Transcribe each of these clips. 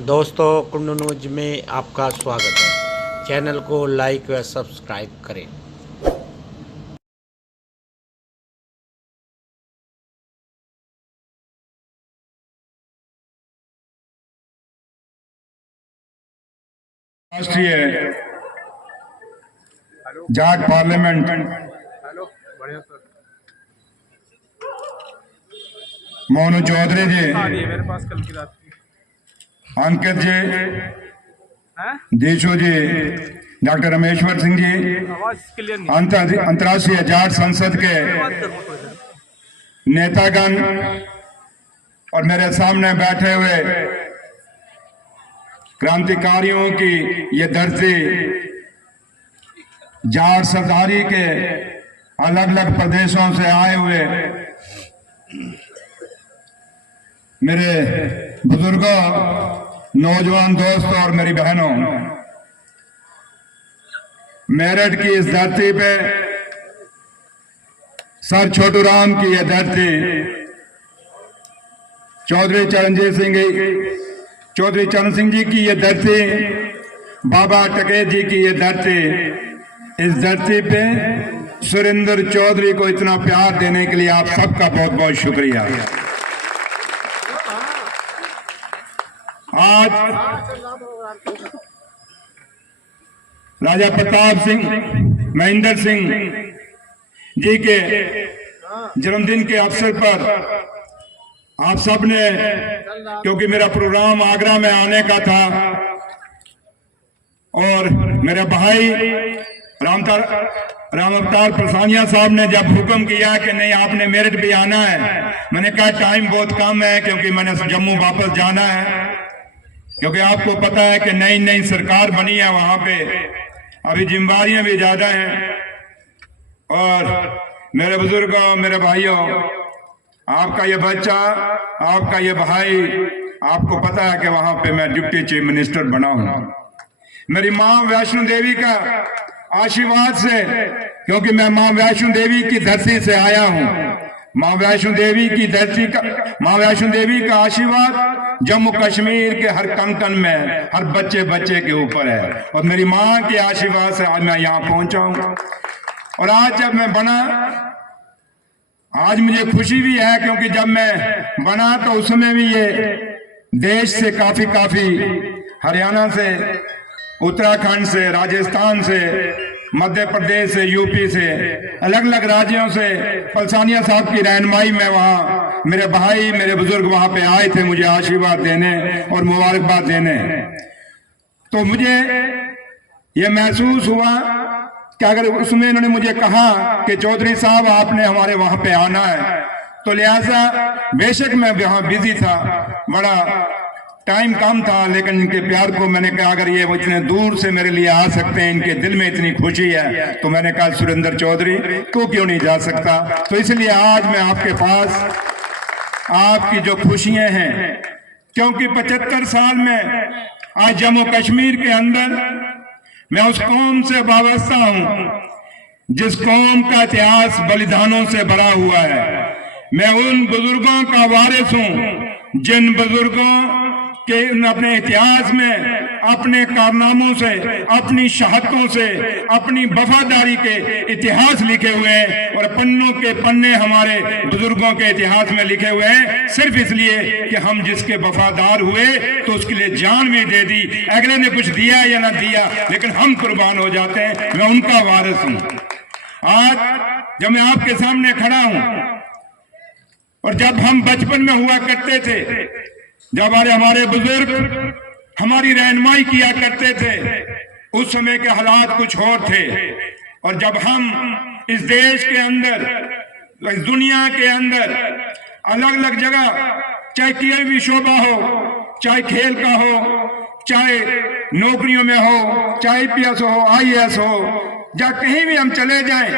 दोस्तों, कुंडू न्यूज में आपका स्वागत है। चैनल को लाइक व सब्सक्राइब करें। राष्ट्रीय जाट पार्लियामेंट मोनू चौधरी जी, मेरे पास कल की रात की अंकित जी, देशु जी, डॉक्टर रमेश्वर सिंह जी, आवाज क्लियर नहीं। अंतर्राष्ट्रीय जाट संसद के नेतागण और मेरे सामने बैठे हुए क्रांतिकारियों की ये धरती, जाट सरदारी के अलग अलग प्रदेशों से आए हुए मेरे बुजुर्गों, नौजवान दोस्तों और मेरी बहनों, मेरठ की इस धरती पे सर छोटू राम की यह धरती, चौधरी चरण सिंह जी की यह धरती, बाबा टकेत जी की यह धरती, इस धरती पे सुरेंद्र चौधरी को इतना प्यार देने के लिए आप सबका बहुत बहुत शुक्रिया। आज राजा प्रताप सिंह, महेंद्र सिंह जी के जन्मदिन के अवसर पर आप सब ने, क्योंकि मेरा प्रोग्राम आगरा में आने का था और मेरे भाई राम अवतार प्रसानिया साहब ने जब हुक्म किया कि नहीं आपने मेरठ भी आना है, मैंने कहा टाइम बहुत कम है क्योंकि मैंने जम्मू वापस जाना है, क्योंकि आपको पता है कि नई नई सरकार बनी है, वहां पे अभी जिम्मेदारियां भी ज्यादा हैं। और मेरे बुजुर्गों, मेरे भाइयों, आपका ये बच्चा, आपका ये भाई, आपको पता है कि वहां पे मैं डिप्टी चीफ मिनिस्टर बना हूं। मेरी मां वैष्णो देवी का आशीर्वाद से, क्योंकि मैं मां वैष्णो देवी की धरती से आया हूं, मां वैष्णो देवी की धरती का, मां वैष्णो देवी का आशीर्वाद जम्मू कश्मीर के हर कण कण में, हर बच्चे बच्चे के ऊपर है। और मेरी मां के आशीर्वाद से आज मैं यहां पहुंचा हूं। और आज जब मैं बना, आज मुझे खुशी भी है क्योंकि जब मैं बना तो उस समय भी ये देश से काफी हरियाणा से, उत्तराखंड से, राजस्थान से, मध्य प्रदेश से, यूपी से, अलग अलग राज्यों से पलसानिया साहब की रहनुमाई में वहां मेरे भाई, मेरे बुजुर्ग वहां पे आए थे मुझे आशीर्वाद देने और मुबारकबाद देने। तो मुझे ये महसूस हुआ कि अगर उसमें इन्होंने मुझे कहा कि चौधरी साहब आपने हमारे वहां पे आना है, तो लिहाजा बेशक मैं वहां बिजी था, बड़ा टाइम कम था, लेकिन इनके प्यार को मैंने कहा अगर ये इतने दूर से मेरे लिए आ सकते हैं, इनके दिल में इतनी खुशी है, तो मैंने कहा सुरेंद्र चौधरी तू क्यों नहीं जा सकता। तो इसलिए आज मैं आपके पास आपकी जो खुशियां हैं, क्योंकि 75 साल में आज जम्मू कश्मीर के अंदर मैं उस कौम से वाबस्ता हूं जिस कौम का इतिहास बलिदानों से भरा हुआ है। मैं उन बुजुर्गों का वारिस हूं जिन बुजुर्गों के अपने इतिहास में, अपने कारनामों से, अपनी शहादतों से, अपनी वफादारी के इतिहास लिखे हुए हैं। और पन्नों के पन्ने हमारे बुजुर्गों के इतिहास में लिखे हुए हैं, सिर्फ इसलिए कि हम जिसके वफादार हुए तो उसके लिए जान भी दे दी, अगले ने कुछ दिया या ना दिया, लेकिन हम कुर्बान हो जाते हैं। मैं उनका वारिस हूं। आज जब मैं आपके सामने खड़ा हूं, और जब हम बचपन में हुआ करते थे, जब हमारे बुजुर्ग हमारी रहनुमाई किया करते थे, उस समय के हालात कुछ और थे। और जब हम इस देश के अंदर, इस दुनिया के अंदर अलग अलग जगह, चाहे कोई भी शोबा हो, चाहे खेल का हो, चाहे नौकरियों में हो, चाहे IPS हो, IAS हो, या कहीं भी हम चले जाएं,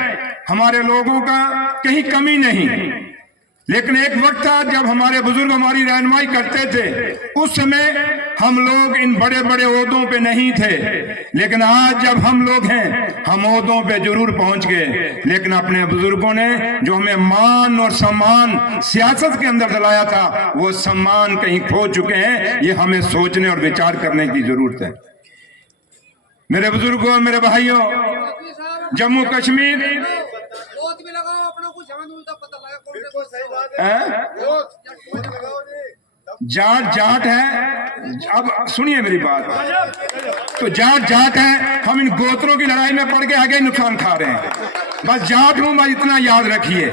हमारे लोगों का कहीं कमी नहीं। लेकिन एक वक्त था जब हमारे बुजुर्ग हमारी रहनुमाई करते थे, उस समय हम लोग इन बड़े बड़े ओहदों पे नहीं थे। लेकिन आज जब हम लोग हैं, हम ओहदों पे जरूर पहुंच गए, लेकिन अपने बुजुर्गों ने जो हमें मान और सम्मान सियासत के अंदर दिलाया था, वो सम्मान कहीं खो चुके हैं। ये हमें सोचने और विचार करने की जरूरत है। मेरे बुजुर्गों, मेरे भाइयों, जम्मू कश्मीर जाट जाट है। अब सुनिए मेरी बात, तो जाट जाट है। हम इन गोत्रों की लड़ाई में पड़ के आगे नुकसान खा रहे हैं। बस जाट हूं मैं, इतना याद रखिए।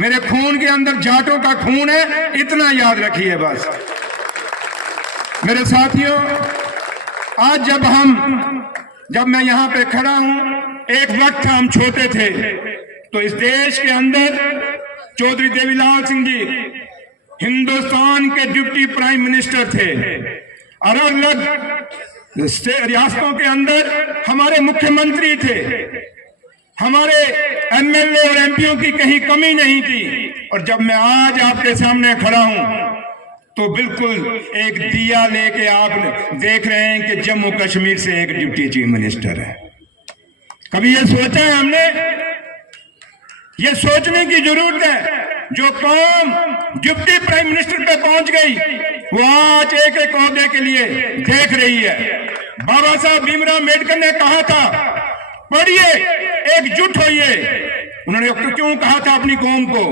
मेरे खून के अंदर जाटों का खून है, इतना याद रखिए बस। मेरे साथियों, आज जब मैं यहां पे खड़ा हूं, एक वक्त हम छोटे थे तो इस देश के अंदर चौधरी देवीलाल सिंह जी हिंदुस्तान के डिप्टी प्राइम मिनिस्टर थे। अलग अलग रियासतों के अंदर हमारे मुख्यमंत्री थे। हमारे एमएलए और एमपीओ की कहीं कमी नहीं थी। और जब मैं आज आपके सामने खड़ा हूं तो बिल्कुल एक दिया लेके आप देख रहे हैं कि जम्मू कश्मीर से एक डिप्टी चीफ मिनिस्टर है। कभी ये सोचा है हमने? ये सोचने की जरूरत है। जो कौम डिप्टी प्राइम मिनिस्टर पे पहुंच गई, वो आज एक एक ओहदे के लिए देख रही है। बाबा साहब भीमराव अम्बेडकर ने कहा था, पढ़िए, एकजुट होइए। उन्होंने क्यों कहा था अपनी कौम को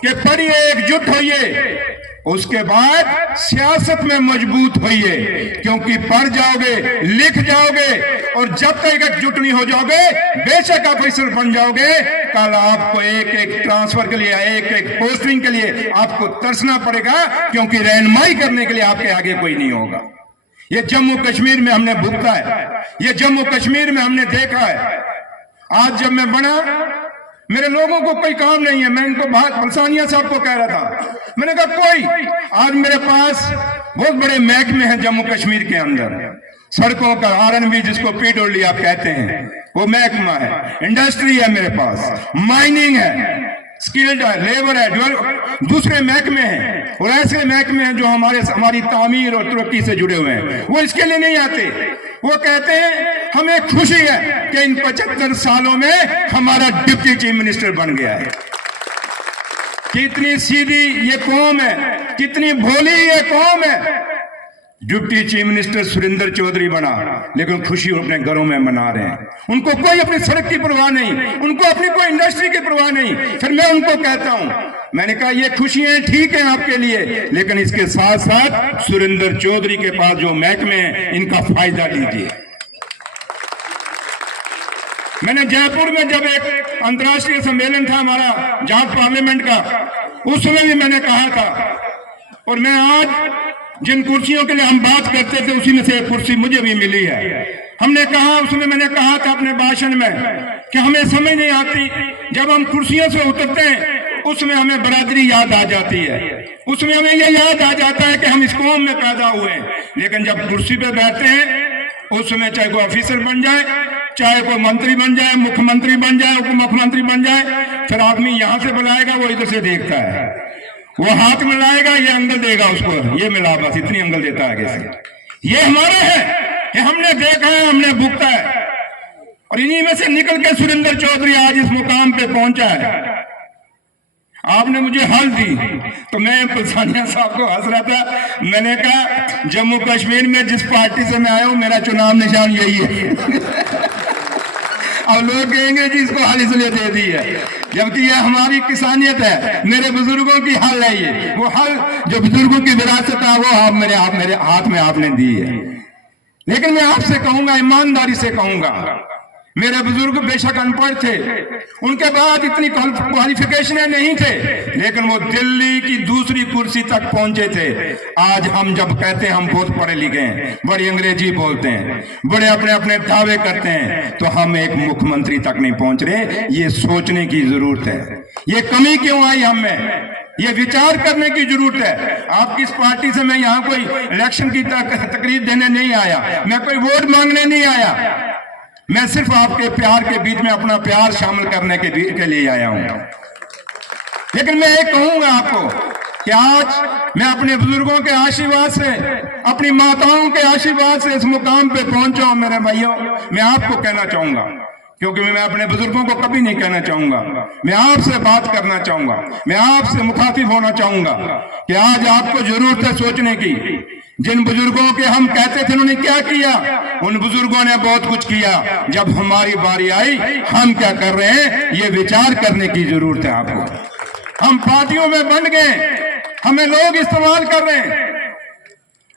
कि पढ़िए, एकजुट होइए। उसके बाद सियासत में मजबूत होइए, क्योंकि पढ़ जाओगे, लिख जाओगे और जब तक एकजुट नहीं हो जाओगे, बेशक आप ऑफिसर बन जाओगे, कल आपको एक एक ट्रांसफर के लिए, एक एक पोस्टिंग के लिए आपको तरसना पड़ेगा, क्योंकि रहनुमाई करने के लिए आपके आगे कोई नहीं होगा। ये जम्मू कश्मीर में हमने भुगता है, ये जम्मू कश्मीर में हमने देखा है। आज जब मैं बना, मेरे लोगों को कोई काम नहीं है। मैं इनको बात पलसानिया साहब को कह रहा था, मैंने कहा कोई, आज मेरे पास बहुत बड़े महकमे हैं जम्मू कश्मीर के अंदर। सड़कों का आरएनबी, जिसको पीडब्ल्यूडी आप कहते हैं, वो महकमा है। इंडस्ट्री है मेरे पास, माइनिंग है, स्किल्ड है, लेबर है, दूसरे महकमे हैं। और ऐसे महकमे हैं जो हमारी तामीर और तरक्की से जुड़े हुए हैं, वो इसके लिए नहीं आते। वो कहते हैं हमें खुशी है कि इन 75 सालों में हमारा डिप्टी चीफ मिनिस्टर बन गया है। कितनी सीधी ये कौम है, कितनी भोली ये कौम है। Deputy chief minister Surendra Chaudhary बना, लेकिन खुशी अपने घरों में मना रहे हैं। उनको कोई अपनी सड़क की परवाह नहीं, उनको अपनी कोई इंडस्ट्री की परवाह नहीं। फिर मैं उनको कहता हूं, मैंने कहा ये खुशियां ठीक है आपके लिए, लेकिन इसके साथ साथ सुरेंद्र चौधरी के पास जो महकमे हैं, इनका फायदा लीजिए। मैंने जयपुर में जब एक अंतर्राष्ट्रीय सम्मेलन था हमारा जाट पार्लियामेंट का, उस समय भी मैंने कहा था, और मैं आज जिन कुर्सियों के लिए हम बात करते थे, उसी में से एक कुर्सी मुझे भी मिली है। हमने कहा, उसमें मैंने कहा था अपने भाषण में कि हमें समझ नहीं आती, जब हम कुर्सियों से उतरते हैं उसमें हमें बरादरी याद आ जाती है, उसमें हमें यह याद आ जाता है कि हम इस कौम में पैदा हुए हैं। लेकिन जब कुर्सी पे बैठते हैं, उसमें चाहे कोई ऑफिसर बन जाए, चाहे कोई मंत्री बन जाए, मुख्यमंत्री बन जाए, उप मुख्यमंत्री बन जाए, फिर आदमी यहां से बुलाएगा, वो इधर से देखता है, वो हाथ मिलाएगा, ये अंगल देगा उसको, ये मिला, बस इतनी अंगल देता है आगे से। ये हमारे है, ये हमने देखा है, हमने भुगता है। और इन्हीं में से निकल के सुरेंद्र चौधरी आज इस मुकाम पे पहुंचा है। आपने मुझे हल दी तो मैं पलसानिया साहब को हंस रहा था। मैंने कहा जम्मू कश्मीर में जिस पार्टी से मैं आया हूं, मेरा चुनाव निशान यही है। अब लोग कहेंगे जी इसको हल इसलिए दे दी है, जबकि यह हमारी किसानियत है, मेरे बुजुर्गों की हल है। ये वो हल जो बुजुर्गों की विरासत है, वो आप मेरे हाथ में आपने दी है। लेकिन मैं आपसे कहूंगा, ईमानदारी से कहूंगा, मेरे बुजुर्ग बेशक अनपढ़ थे, उनके बाद इतनी क्वालिफिकेशन नहीं थे, लेकिन वो दिल्ली की दूसरी कुर्सी तक पहुंचे थे। आज हम जब कहते हैं हम बहुत पढ़े लिखे हैं, बड़ी अंग्रेजी बोलते हैं, बड़े अपने अपने दावे करते हैं, तो हम एक मुख्यमंत्री तक नहीं पहुंच रहे। ये सोचने की जरूरत है, ये कमी क्यों आई हमें, ये विचार करने की जरूरत है। आपकी इस पार्टी से मैं यहाँ कोई इलेक्शन की तकरीर देने नहीं आया, मैं कोई वोट मांगने नहीं आया, मैं सिर्फ आपके प्यार के बीच में अपना प्यार शामिल करने के लिए आया हूं। लेकिन मैं एक कहूंगा आपको कि आज मैं अपने बुजुर्गों के आशीर्वाद से, अपनी माताओं के आशीर्वाद से इस मुकाम पे पहुंचा हूं। मेरे भाइयों, मैं आपको कहना चाहूंगा, क्योंकि मैं अपने बुजुर्गों को कभी नहीं कहना चाहूंगा, मैं आपसे बात करना चाहूंगा, मैं आपसे मुखातिब होना चाहूंगा कि आज आपको जरूरत है सोचने की। जिन बुजुर्गों के हम कहते थे उन्होंने क्या किया, उन बुजुर्गों ने बहुत कुछ किया। जब हमारी बारी आई, हम क्या कर रहे हैं, ये विचार करने की जरूरत है आपको। हम पार्टियों में बंट गए, हमें लोग इस्तेमाल कर रहे हैं।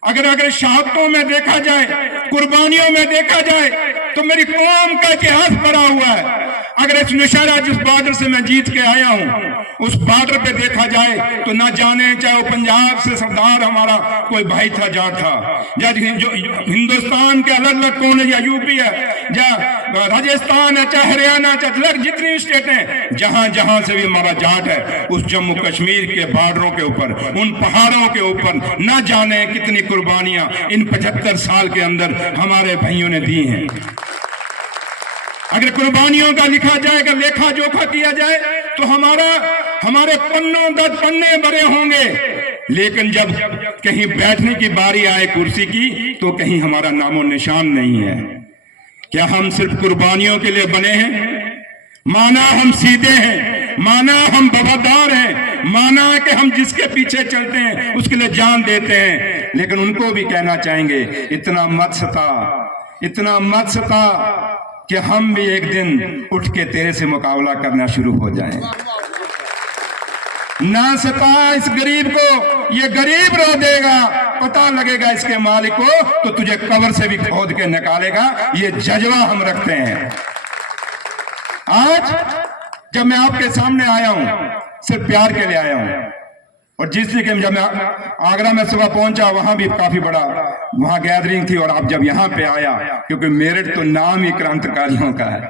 अगर शहादतों में देखा जाए, कुर्बानियों में देखा जाए, तो मेरी कौम का इतिहास भरा हुआ है। अगर इस नौशहरा जिस बॉर्डर से मैं जीत के आया हूं, उस बॉर्डर पे देखा जाए तो ना जाने चाहे वो पंजाब से सरदार हमारा कोई भाई था, जाट था, या जो हिंदुस्तान के अलग अलग कोने, या यूपी है, या राजस्थान है, चाहे हरियाणा, चाहे जितनी स्टेट है, जहां जहां से भी हमारा जाट है, उस जम्मू कश्मीर के बॉर्डरों के ऊपर, उन पहाड़ों के ऊपर ना जाने कितनी कुर्बानियां इन 75 साल के अंदर हमारे भाइयों ने दी हैं। अगर कुर्बानियों का लिखा जाए, अगर लेखा जोखा किया जाए, तो हमारे पन्नों दर पन्ने भरे होंगे। लेकिन जब कहीं बैठने की बारी आए कुर्सी की, तो कहीं हमारा नामो निशान नहीं है। क्या हम सिर्फ कुर्बानियों के लिए बने हैं? माना हम सीधे हैं, माना हम वफादार हैं, माना कि हम जिसके पीछे चलते हैं उसके लिए जान देते हैं। लेकिन उनको भी कहना चाहेंगे, इतना मत सता कि हम भी एक दिन उठ के तेरे से मुकाबला करना शुरू हो जाएं। ना सता इस गरीब को, ये गरीब रो देगा, पता लगेगा इसके मालिक को तो तुझे कब्र से भी खोद के निकालेगा। ये जज्बा हम रखते हैं। आज जब मैं आपके सामने आया हूं, सिर्फ प्यार के लिए आया हूं। और जिससे कि जब मैं आगरा में सुबह पहुंचा, वहां भी काफी बड़ा वहां गैदरिंग थी। और आप जब यहां पे आया, क्योंकि मेरठ तो नाम ही क्रांतिकारियों का है,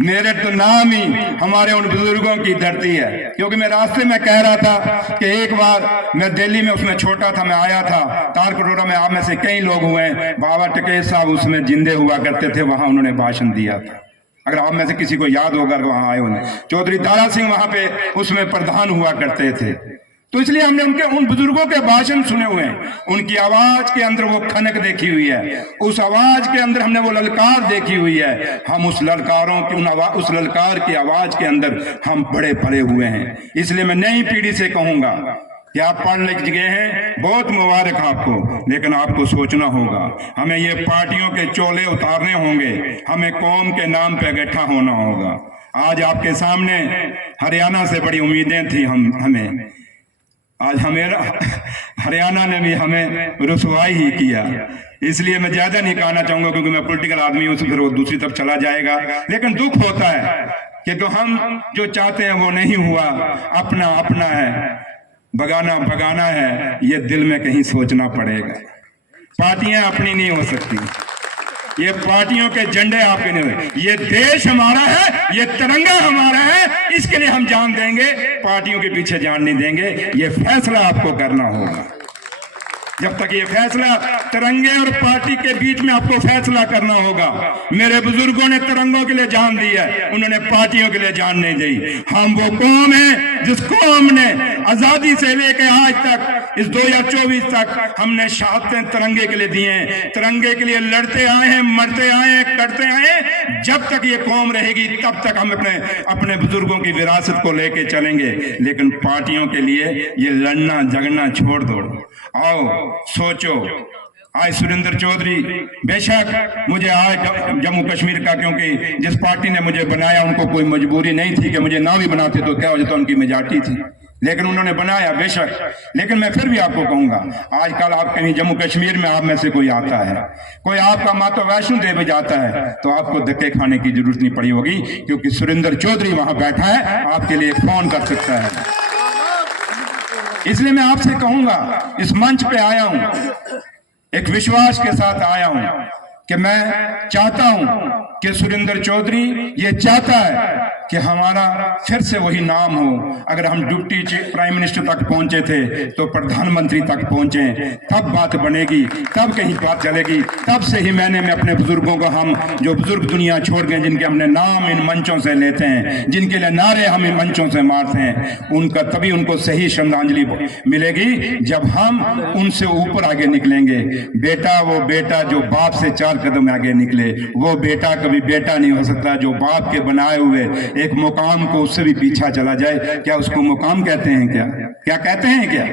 मेरठ तो नाम ही हमारे उन बुजुर्गों की धरती है। क्योंकि मैं रास्ते में कह रहा था कि एक बार मैं दिल्ली में, उसमें छोटा था, मैं आया था तारकटोरा में, आप में से कई लोग हुए, बाबा टिकेश साहब उसमें जिंदे हुआ करते थे, वहां उन्होंने भाषण दिया था। अगर आप में से किसी को याद होगा, वहां आए होंगे। चौधरी दारा सिंह वहां पे उसमें प्रधान हुआ करते थे। तो इसलिए हमने उन बुजुर्गों के भाषण सुने हुए हैं। उनकी आवाज के अंदर वो खनक देखी हुई है, उस आवाज के अंदर हमने वो ललकार देखी हुई है। हम उस ललकारों की उस ललकार की आवाज के अंदर हम बड़े पले हुए हैं। इसलिए मैं नई पीढ़ी से कहूंगा कि आप पढ़ लिख गए हैं, बहुत मुबारक आपको, लेकिन आपको सोचना होगा। हमें ये पार्टियों के चोले उतारने होंगे, हमें कौम के नाम पे इकट्ठा होना होगा। आज आपके सामने हरियाणा से बड़ी उम्मीदें थी हमें। आज हरियाणा ने भी हमें रुसवाई ही किया। इसलिए मैं ज्यादा नहीं कहना चाहूंगा, क्योंकि मैं पॉलिटिकल आदमी हूं, फिर वो दूसरी तरफ चला जाएगा। लेकिन दुख होता है कि तो हम जो चाहते हैं वो नहीं हुआ। अपना अपना है, बगाना बगाना है, ये दिल में कहीं सोचना पड़ेगा। पार्टियां अपनी नहीं हो सकती, ये पार्टियों के झंडे आपके नहीं हुए। ये देश हमारा है, ये तिरंगा हमारा है, इसके लिए हम जान देंगे, पार्टियों के पीछे जान नहीं देंगे। ये फैसला आपको करना होगा। जब तक ये फैसला तिरंगे और पार्टी के बीच में आपको फैसला करना होगा। मेरे बुजुर्गों ने तिरंगों के लिए जान दी है, उन्होंने पार्टियों के लिए जान नहीं दी। हम वो कौम है जिस कौम ने आजादी से लेकर आज तक, इस 2024 तक हमने शहादतें तिरंगे के लिए दी हैं। तिरंगे के लिए लड़ते आए हैं, मरते आए हैं, करते आए हैं। जब तक ये कौम रहेगी तब तक हम अपने बुजुर्गों की विरासत को लेके चलेंगे। लेकिन पार्टियों के लिए ये लड़ना झगड़ना छोड़ दो। आओ सोचो। आज सुरेंद्र चौधरी, बेशक मुझे आज जम्मू कश्मीर का, क्योंकि जिस पार्टी ने मुझे बनाया उनको कोई मजबूरी नहीं थी कि मुझे ना भी बनाते तो क्या हो जाता, उनकी मेजॉरिटी थी, लेकिन उन्होंने बनाया बेशक। लेकिन मैं फिर भी आपको कहूंगा, आजकल आप कहीं जम्मू कश्मीर में आप में से कोई आता है, कोई आपका माता वैष्णो देवी जाता है, तो आपको धक्के खाने की जरूरत नहीं पड़ी होगी, क्योंकि सुरेंद्र चौधरी वहां बैठा है, आपके लिए फोन कर सकता है। इसलिए मैं आपसे कहूंगा, इस मंच पे आया हूं, एक विश्वास के साथ आया हूं कि मैं चाहता हूं कि सुरेंद्र चौधरी ये चाहता है कि हमारा फिर से वही नाम हो। अगर हम डिप्टी प्राइम मिनिस्टर तक पहुंचे थे तो प्रधानमंत्री तक पहुंचे, तब बात बनेगी, तब कहीं बात चलेगी। तब से ही मैं अपने बुजुर्गों को, हम जो बुजुर्ग दुनिया छोड़ गए, जिनके हमने नाम इन मंचों से लेते हैं, जिनके लिए नारे हम इन मंचों से मारते हैं, उनका तभी उनको सही श्रद्धांजलि मिलेगी जब हम उनसे ऊपर आगे निकलेंगे। बेटा, वो बेटा जो बाप से 4 कदम आगे निकले, वो बेटा कभी बेटा नहीं हो सकता जो बाप के बनाए हुए एक मुकाम को उससे भी पीछा चला जाए। क्या उसको मुकाम कहते हैं? क्या कहते हैं क्या?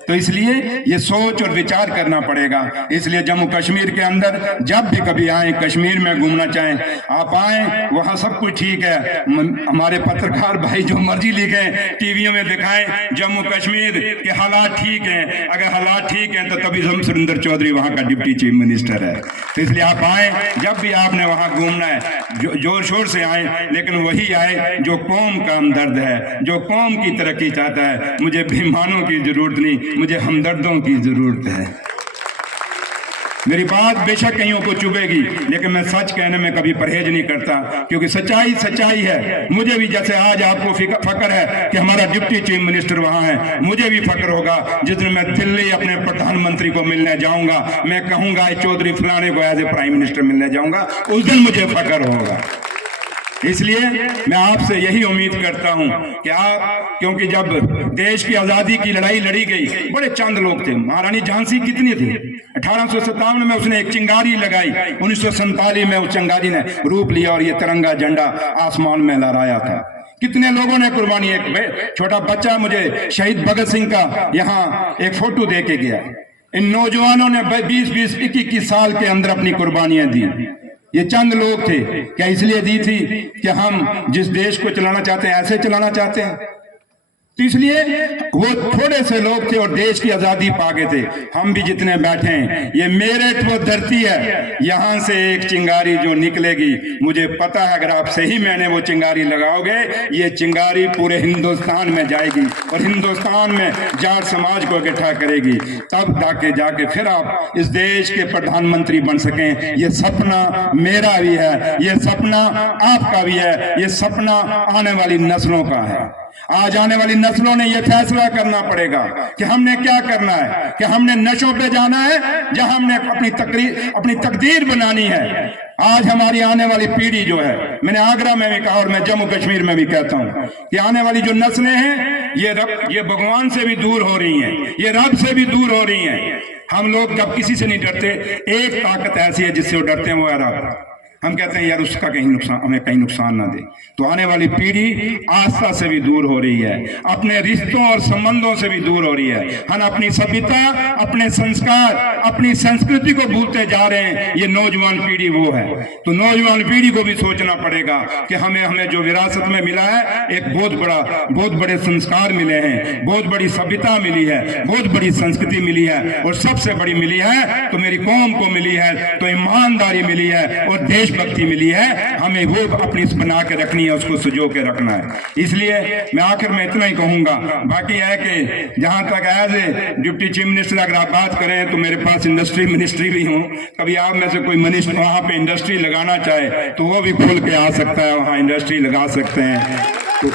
तो इसलिए ये सोच और विचार करना पड़ेगा। इसलिए जम्मू कश्मीर के अंदर जब भी कभी आए, कश्मीर में घूमना चाहें आप आए, वहां सब कुछ ठीक है। हमारे पत्रकार भाई जो मर्जी लिखें, टीवियों में दिखाएं जम्मू कश्मीर के हालात ठीक हैं। अगर हालात ठीक हैं तो तभी हम सुरेंद्र चौधरी वहां का डिप्टी चीफ मिनिस्टर है। तो इसलिए आप आए, जब भी आपने वहां घूमना है जोर शोर से आए, लेकिन वही आए जो कौम का हमदर्द है, जो कौम की तरक्की चाहता है। मुझे बेईमानों की जरूरत नहीं, मुझे हमदर्दों की जरूरत है। मेरी बात बेशक कईयों को चुभेगी, लेकिन मैं सच कहने में कभी परहेज नहीं करता, क्योंकि सच्चाई सच्चाई है। मुझे भी, जैसे आज आपको फक्र है कि हमारा डिप्टी चीफ मिनिस्टर वहां है, मुझे भी फक्र होगा जिस दिन मैं दिल्ली अपने प्रधानमंत्री को मिलने जाऊंगा, मैं कहूंगा चौधरी फलाने को एज ए प्राइम मिनिस्टर मिलने जाऊंगा, उस दिन मुझे फक्र होगा। इसलिए मैं आपसे यही उम्मीद करता हूं कि आप, क्योंकि जब देश की आजादी की लड़ाई लड़ी गई, बड़े चंद लोग थे। महारानी झांसी कितनी थी? 1857 में उसने एक चिंगारी लगाई, 1947 में उस चिंगारी ने रूप लिया और ये तिरंगा झंडा आसमान में लहराया था। कितने लोगों ने कुर्बानी, एक छोटा बच्चा मुझे शहीद भगत सिंह का यहाँ एक फोटो दे के गया। इन नौजवानों ने 20-20, 21 साल के अंदर अपनी कुर्बानियां दी। ये चंद लोग थे। क्या इसलिए दी थी कि हम जिस देश को चलाना चाहते हैं ऐसे चलाना चाहते हैं? तो इसलिए वो थोड़े से लोग थे और देश की आजादी पा गए थे। हम भी जितने बैठे हैं, ये मेरठ वो धरती है, यहां से एक चिंगारी जो निकलेगी, मुझे पता है अगर आप सही मैंने वो चिंगारी लगाओगे, ये चिंगारी पूरे हिंदुस्तान में जाएगी और हिंदुस्तान में जाट समाज को इकट्ठा करेगी। तब जाके फिर आप इस देश के प्रधानमंत्री बन सकें। ये सपना मेरा भी है, ये सपना आपका भी है, ये सपना आने वाली नस्लों का है। आज आने वाली नस्लों ने यह फैसला करना पड़ेगा कि हमने क्या करना है, कि हमने नशों पे जाना है, जहां हमने अपनी तकदीर बनानी है। आज हमारी आने वाली पीढ़ी जो है, मैंने आगरा में भी कहा और मैं जम्मू कश्मीर में भी कहता हूं कि आने वाली जो नस्लें हैं, ये भगवान से भी दूर हो रही हैं, ये रब से भी दूर हो रही हैं। हम लोग जब किसी से नहीं डरते, एक ताकत ऐसी है जिससे वो डरते हैं, वो है रब। हम कहते हैं यार उसका हमें कहीं नुकसान ना दे। तो आने वाली पीढ़ी आस्था से भी दूर हो रही है, अपने रिश्तों और संबंधों से भी दूर हो रही है। हम अपनी सभ्यता, अपने संस्कार, अपनी संस्कृति को भूलते जा रहे हैं। ये नौजवान पीढ़ी वो है। तो नौजवान पीढ़ी को भी सोचना पड़ेगा कि हमें जो विरासत में मिला है, एक बहुत बड़े संस्कार मिले हैं, बहुत बड़ी सभ्यता मिली है, बहुत बड़ी संस्कृति मिली है, और सबसे बड़ी मिली है तो मेरी कौम को मिली है, तो ईमानदारी मिली है और देशभक्ति मिली है। हमें वो अपनी बना के रखनी है, उसको सजो के रखना है। इसलिए मैं आखिर में इतना ही कहूंगा। बाकी है कि जहां तक as a deputy chief minister अगर आप बात करें तो मेरे पास इंडस्ट्री मिनिस्ट्री भी हूं। कभी आप में से कोई मिनिस्टर वहां पे इंडस्ट्री लगाना चाहे तो वो भी खुल के आ सकता है, वहां इंडस्ट्री लगा सकते हैं। तो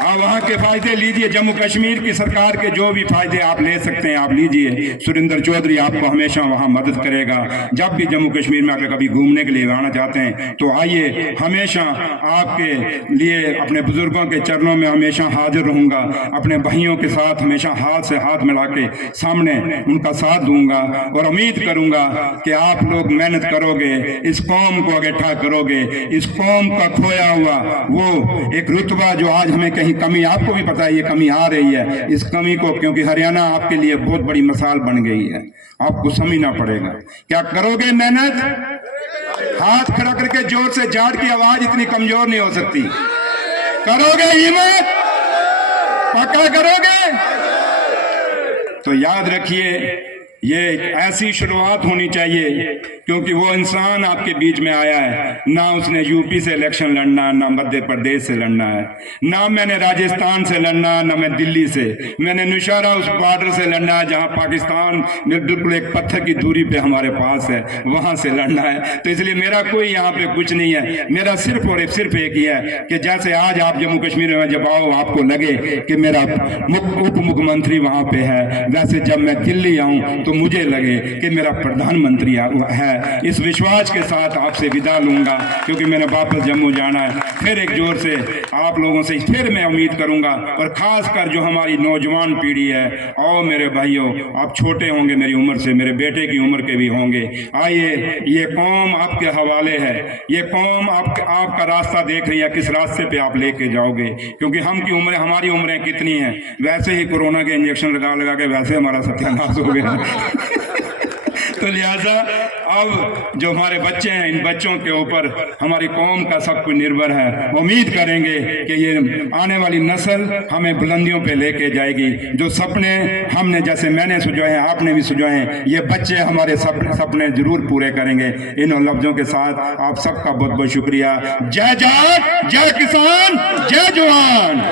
आप वहां के फायदे लीजिए, जम्मू कश्मीर की सरकार के जो भी फायदे आप ले सकते हैं आप लीजिए। सुरेंद्र चौधरी आपको हमेशा वहां मदद करेगा। जब भी जम्मू कश्मीर में अगर कभी घूमने के लिए आना चाहते हैं तो आइए, हमेशा आपके लिए अपने बुजुर्गों के चरणों में हमेशा हाजिर रहूंगा। अपने भाइयों के साथ हमेशा हाथ से हाथ मिला के सामने उनका साथ दूंगा और उम्मीद करूंगा कि आप लोग मेहनत करोगे, इस कौम को इकट्ठा करोगे, इस कौम का खोया हुआ वो एक रुतबा जो आज हमें कहीं कमी, आपको भी पता है ये कमी आ रही है, इस कमी को, क्योंकि हरियाणा आपके लिए बहुत बड़ी मिसाल बन गई है, आपको समझना पड़ेगा। क्या करोगे मेहनत? हाथ खड़ा करके जोर से, जाट की आवाज इतनी कमजोर नहीं हो सकती। करोगे हिम्मत? पक्का करोगे? तो याद रखिए ये एक ऐसी शुरुआत होनी चाहिए, क्योंकि वो इंसान आपके बीच में आया है, ना उसने यूपी से इलेक्शन लड़ना, ना मध्य प्रदेश से लड़ना है, ना मैंने राजस्थान से लड़ना, ना मैं दिल्ली से, मैंने नौशहरा उस बॉर्डर से लड़ना है जहां पाकिस्तान में बिल्कुल एक पत्थर की दूरी पे हमारे पास है, वहां से लड़ना है। तो इसलिए मेरा कोई यहाँ पे कुछ नहीं है, मेरा सिर्फ और सिर्फ एक ही है कि जैसे आज आप जम्मू कश्मीर में जब आओ आपको लगे कि मेरा उप मुख्यमंत्री वहां पे है, वैसे जब मैं दिल्ली आऊं तो मुझे लगे कि मेरा प्रधानमंत्री है। इस विश्वास के साथ आपसे विदा लूंगा, क्योंकि मैंने वापस जम्मू जाना है। फिर एक जोर से आप लोगों से फिर मैं उम्मीद करूंगा, और खासकर जो हमारी नौजवान पीढ़ी है, और मेरे भाइयों आप छोटे होंगे मेरी उम्र से, मेरे बेटे की उम्र के भी होंगे, आइए ये कौम आपके हवाले है, ये कौम आपका रास्ता देख रही है, किस रास्ते पे आप लेके जाओगे, क्योंकि हमारी उम्रें कितनी हैं, वैसे ही कोरोना के इंजेक्शन लगा के वैसे हमारा सत्यानाश हो गया। तो लिहाजा अब जो हमारे बच्चे हैं, इन बच्चों के ऊपर हमारी कौम का सब कुछ निर्भर है। उम्मीद करेंगे कि ये आने वाली नस्ल हमें बुलंदियों पे लेके जाएगी। जो सपने हमने, जैसे मैंने सुझाए हैं, आपने भी सुझाए हैं, ये बच्चे हमारे सपने जरूर पूरे करेंगे। इन लफ्जों के साथ आप सबका बहुत बहुत शुक्रिया। जय जवान, जय किसान, जय जवान।